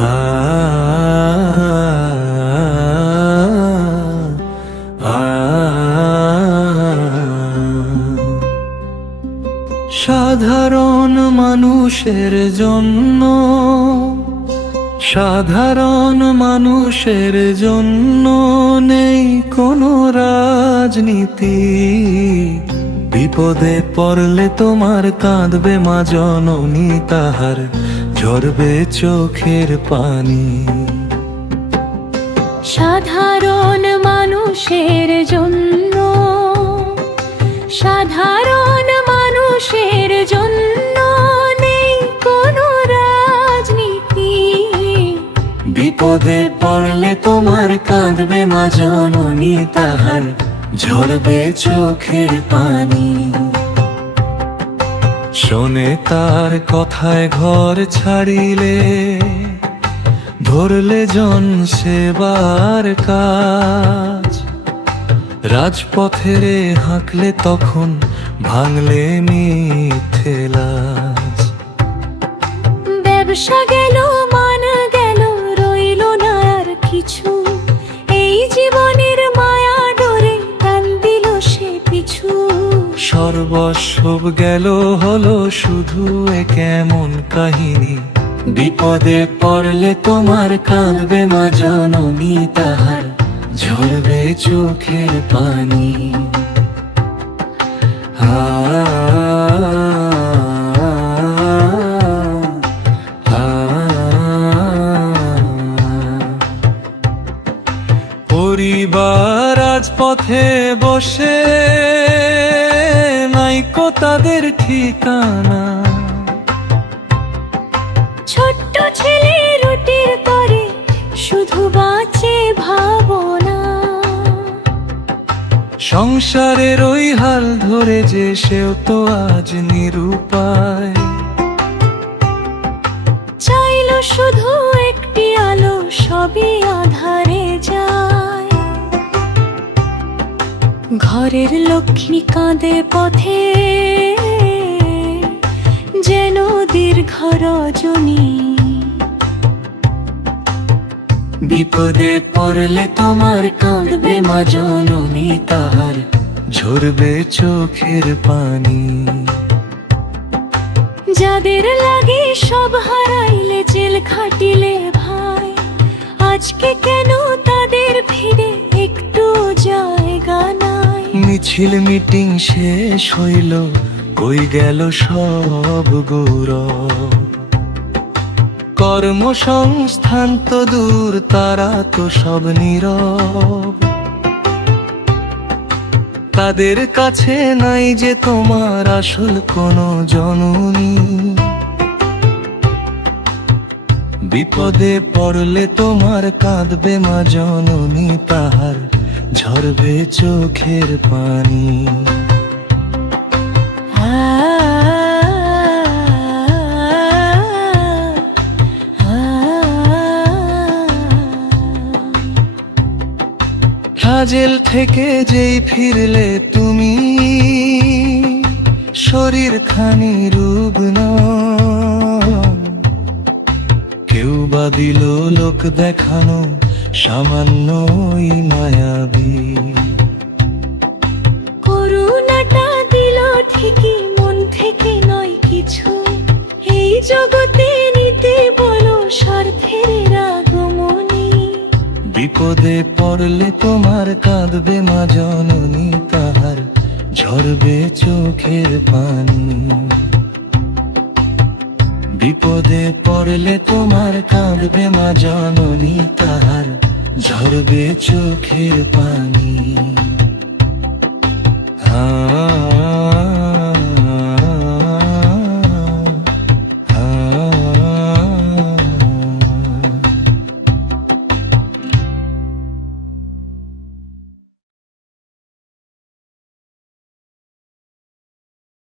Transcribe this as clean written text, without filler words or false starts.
আ আ সাধারণ মানুষের জন্য, সাধারণ মানুষের জন্য নেই কোনো রাজনীতি। বিপদে পড়লে তোমার কাঁদবে মা জননী, তাহার ঝরবে চোখের পানি। সাধারণ মানুষের জন্য, সাধারণ মানুষের জন্য নেই কোনো রাজনীতি। বিপদে পড়লে তোমার কাঁদবে মা জননী, তাহার ঝরবে চোখের পানি। শোনে তার কথায় ঘর ছাড়িলে, ধরলে জন সেবার কাজ। রাজপথেরে হাঁকলে তখন ভাঙলে মিথ্যে লাজ। ব্যবসা গেল মান গেল, রইল না আর কিছু। এই জীবনের মায়া ডোরে টান দিল সে পিছু। সর্বস্ব গেল হলো শুধু এ কেমন কাহিনী। বিপদে পড়লে তোমার কাঁদবে মা জননী, তাহার ঝরবে চোখের পানি। পরিবার রাজপথে বসে, নাইকো তাদের ঠিকানা। ছোট্ট ছেলে রুটির করে শুধু বাঁচে ভাবনা। সংসারের ওই হাল ধরে যে সেও তো আজ নিরুপায়। চাইল শুধু একটি আলো, সবই আধারে যায়। ঘরের লক্ষ্মী কাঁদে পথে, যেন দীর্ঘ রজনী। বিপদে পড়লে তোমার কাঁদবে মা জননী, তাহার ঝরবে চোখের পানি। যাদের লাগে সব হারাইলে, জেল খাটিলে ভাই, আজকে কেন তাদের ভিড়ে একটু জায়গা নাই। মিছিল মিটিং শেষ হইল, কই গেল সব গৌরব। কর্মসংস্থান তো দূর, তারা তো সব নীরব। তাদের কাছে নাই যে তোমার আসল কোনো জননী। বিপদে পড়লে তোমার কাঁদবে মা জননী, তাহার ঝরবে চোখের পানি। জেল থেকে যেই ফিরলে তুমি, শরীর খানি রুগ্ন। কেউ বা দিল লোক দেখানো সামান্যই মায়াবী। করুণাটা দিল ঠিকই, মন থেকে নয় কিছু। এই জগতে নিতে বলো স্বার্থের আগমনী। বিপদে পড়লে তোমার কাঁদবে মা জননী, তাহার ঝরবে চোখের পানি। বিপদে পড়লে তোমার কাঁদবে মা জননী, তাহার ঝরবে চোখের পানি।